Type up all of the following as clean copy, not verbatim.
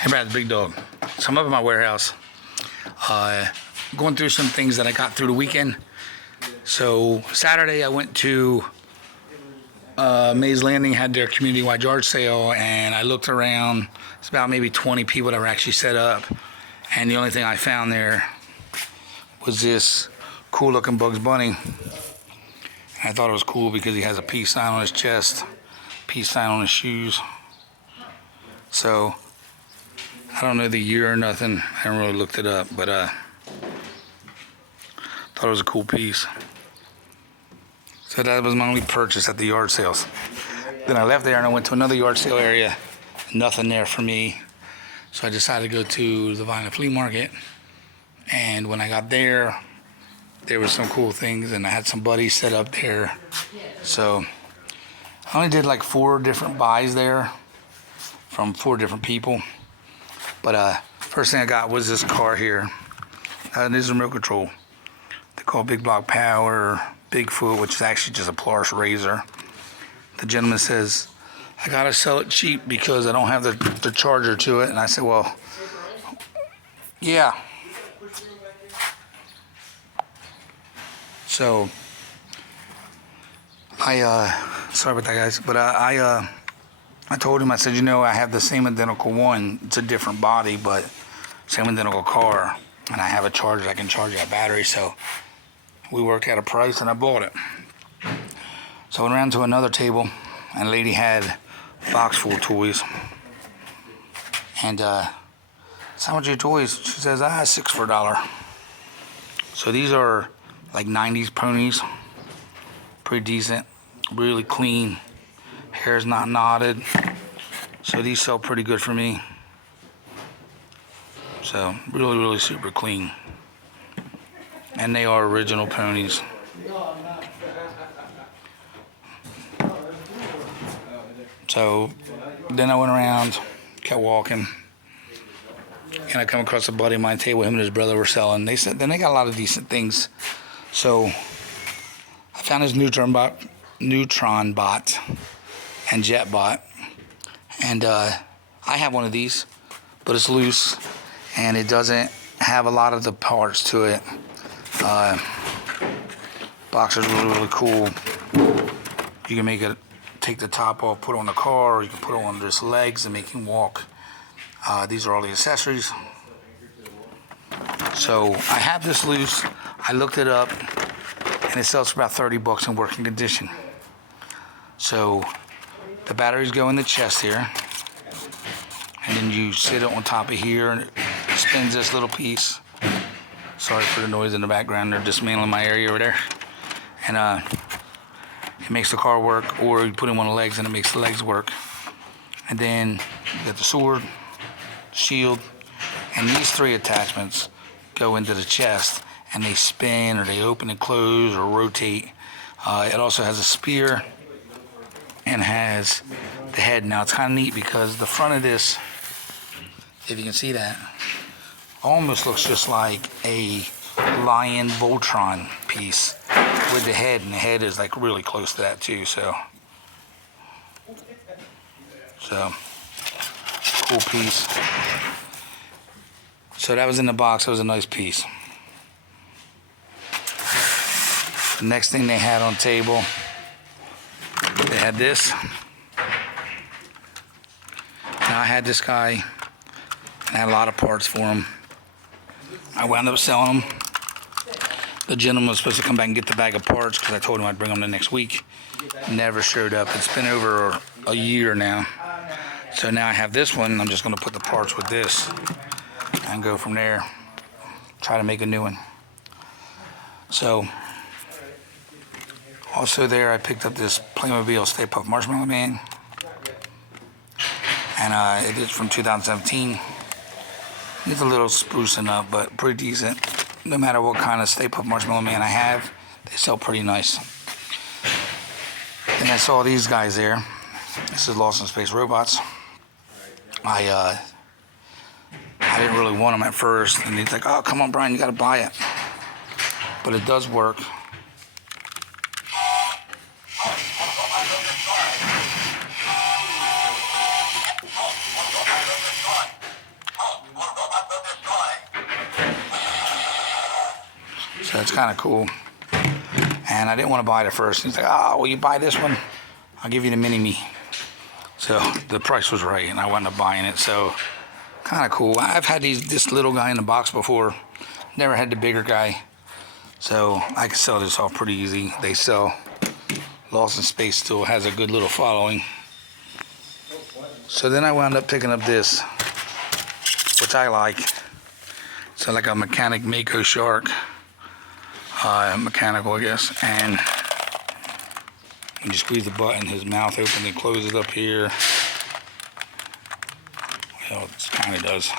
Hey Brad, the big dog. So I'm up at my warehouse, going through some things that I got through the weekend. So Saturday I went to Mays Landing, had their community-wide yard sale, and I looked around. It's about maybe 20 people that were actually set up, and the only thing I found there was this cool-looking Bugs Bunny. I thought it was cool because he has a peace sign on his chest, peace sign on his shoes. So I don't know the year or nothing. I haven't really looked it up, but thought it was a cool piece. So that was my only purchase at the yard sales. Then I left there and I went to another yard sale area. Nothing there for me. So I decided to go to the Violent Flea Market. And when I got there, there were some cool things, and I had some buddies set up there. So I only did like 4 different buys there from 4 different people. But first thing I got was this car here. This is a remote control. They call it Big Block Power, Bigfoot, which is actually just a plush razor. The gentleman says, I gotta sell it cheap because I don't have the charger to it. And I said, well, yeah. So sorry about that, guys, but I told him, I said, you know, I have the same identical one. It's a different body, but same identical car. And I have a charger. I can charge that battery. So we worked out a price, and I bought it. So I went around to another table, and a lady had a box full of toys. And so how much are your toys? She says, 6 for $1. So these are like 90s ponies. Pretty decent. Really clean. Hair's not knotted, so these sell pretty good for me. So really super clean, and they are original ponies. So then I went around, kept walking, and I come across a buddy of mine table. Him and his brother were selling. They said then they got a lot of decent things. So I found this Neutron bot and JetBot, and I have one of these, but it's loose and it doesn't have a lot of the parts to it. Boxer's really cool. You can make it, take the top off, put it on the car, or you can put it on his legs and make him walk. These are all the accessories. So I have this loose. I looked it up, and it sells for about $30 in working condition. So the batteries go in the chest here, and then you sit it on top of here, and it spins this little piece. Sorry for the noise in the background. They're dismantling my area over there. And it makes the car work, or you put it on the legs and it makes the legs work. And then you got the sword, shield, and these 3 attachments go into the chest, and they spin, or they open and close, or rotate. It also has a spear and has the head. Now it's kind of neat because the front of this, if you can see that, almost looks just like a Lion Voltron piece with the head, and the head is like really close to that too. So cool piece. So that was in the box. That was a nice piece. The next thing they had on table, they had this. Now I had this guy, and I had a lot of parts for him. I wound up selling them. The gentleman was supposed to come back and get the bag of parts because I told him I'd bring them the next week. Never showed up. It's been over a year now. So now I have this one. I'm just going to put the parts with this and go from there. Try to make a new one. So also there, I picked up this Playmobil Stay Puft Marshmallow Man, and it is from 2017. Needs a little sprucing up, but pretty decent. No matter what kind of Stay Puft Marshmallow Man I have, they sell pretty nice. Then I saw these guys there. This is Lost in Space Robots. I didn't really want them at first, and he's like, oh, come on, Brian, you gotta buy it. But it does work. So it's kind of cool. And I didn't want to buy it at first. He's like, oh, will you buy this one? I'll give you the mini-me. So the price was right, and I wound up buying it. So kind of cool. I've had this little guy in the box before. Never had the bigger guy. So I can sell this off pretty easy. They sell. Lost in Space still has a good little following. So then I wound up picking up this, which I like. So like a mechanic Mako Shark. Mechanical, I guess. And you squeeze the button, his mouth opens and closes up here. Well, it kind of does.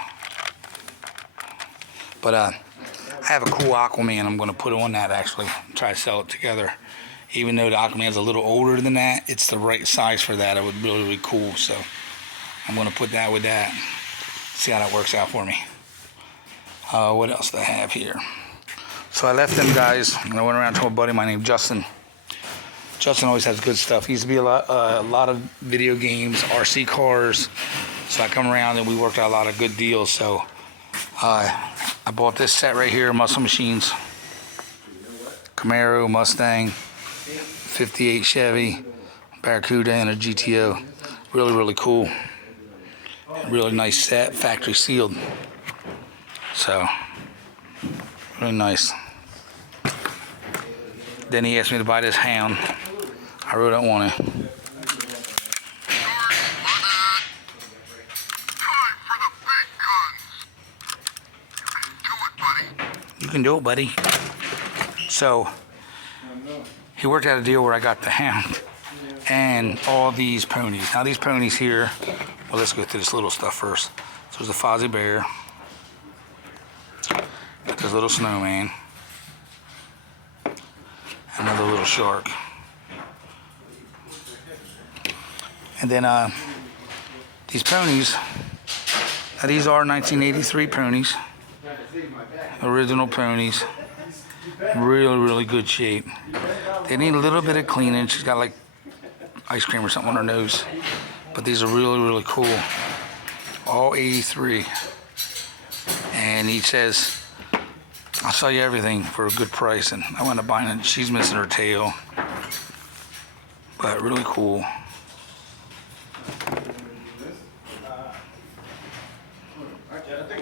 But I have a cool Aquaman I'm going to put on that, actually. Try to sell it together. Even though the Aquaman's a little older than that, it's the right size for that. It would be really, really cool. So I'm going to put that with that. See how that works out for me. What else do I have here? So I left them guys, and I went around to a buddy of mine named Justin. Justin always has good stuff. He used to be a lot of video games, RC cars. So I come around and we worked out a lot of good deals. So I bought this set right here, Muscle Machines. Camaro, Mustang, 58 Chevy, Barracuda, and a GTO. Really, really cool. Really nice set, factory sealed. So, really nice. Then he asked me to buy this hound. I really don't want to. You can do it, buddy. So, he worked out a deal where I got the hound and all these ponies. Now these ponies here, well, let's go through this little stuff first. So there's a Fozzie Bear. Got this little snowman. Another little shark. And then these ponies, now these are 1983 ponies. Original ponies. Really, really good shape. They need a little bit of cleaning. She's got like ice cream or something on her nose. But these are really, really cool. All 83. And he says, I'll sell you everything for a good price. And I wound up buying it. She's missing her tail. But really cool.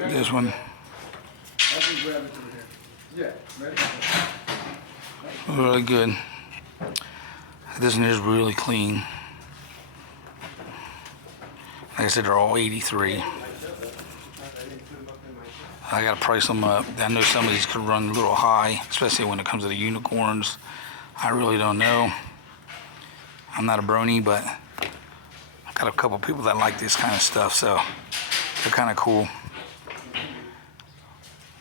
This one. Really good. This one is really clean. Like I said, they're all 83. I gotta price them up. I know some of these could run a little high, especially when it comes to the unicorns. I really don't know. I'm not a brony, but I got a couple people that like this kind of stuff, so they're kind of cool.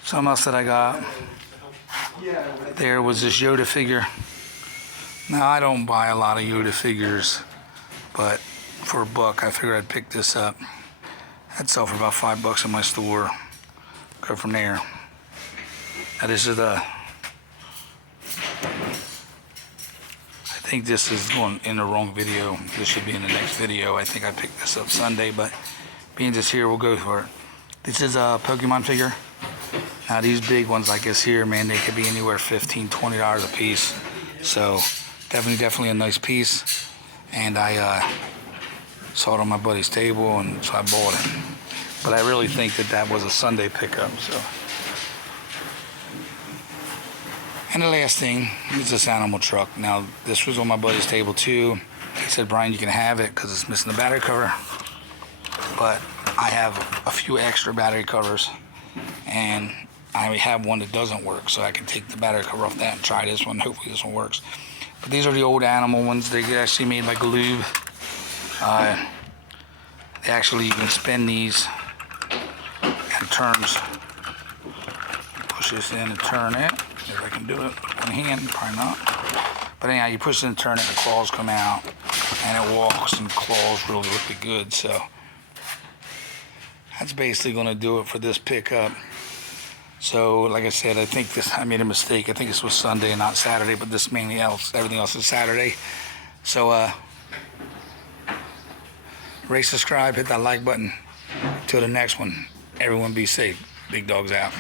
Something else that I got there was this Yoda figure. Now, I don't buy a lot of Yoda figures, but for $1, I figured I'd pick this up. I'd sell for about $5 in my store. Go from there. Now, this is the... I think this is going in the wrong video. This should be in the next video. I think I picked this up Sunday, but being just here, we'll go for it. This is a Pokemon figure. Now these big ones like this here, man, they could be anywhere $15, $20 a piece. So definitely a nice piece. And I saw it on my buddy's table, and so I bought it. But I really think that was a Sunday pickup. So. And the last thing is this animal truck. Now this was on my buddy's table too. He said, Brian, you can have it because it's missing the battery cover. But I have a few extra battery covers, and I have one that doesn't work, so I can take the battery cover off that and try this one. Hopefully this one works. But these are the old animal ones. They get actually made by Galoob. They actually, you can spin these and it turns. Push this in and turn it. If I can do it with one hand, probably not. But anyhow, you push it and turn it, and the claws come out, and it walks, and the claws really good. So that's basically going to do it for this pickup. So, like I said, I made a mistake. I think this was Sunday and not Saturday, but everything else is Saturday. So, rate, subscribe, hit that like button. Till the next one, everyone be safe. Big Dog's out.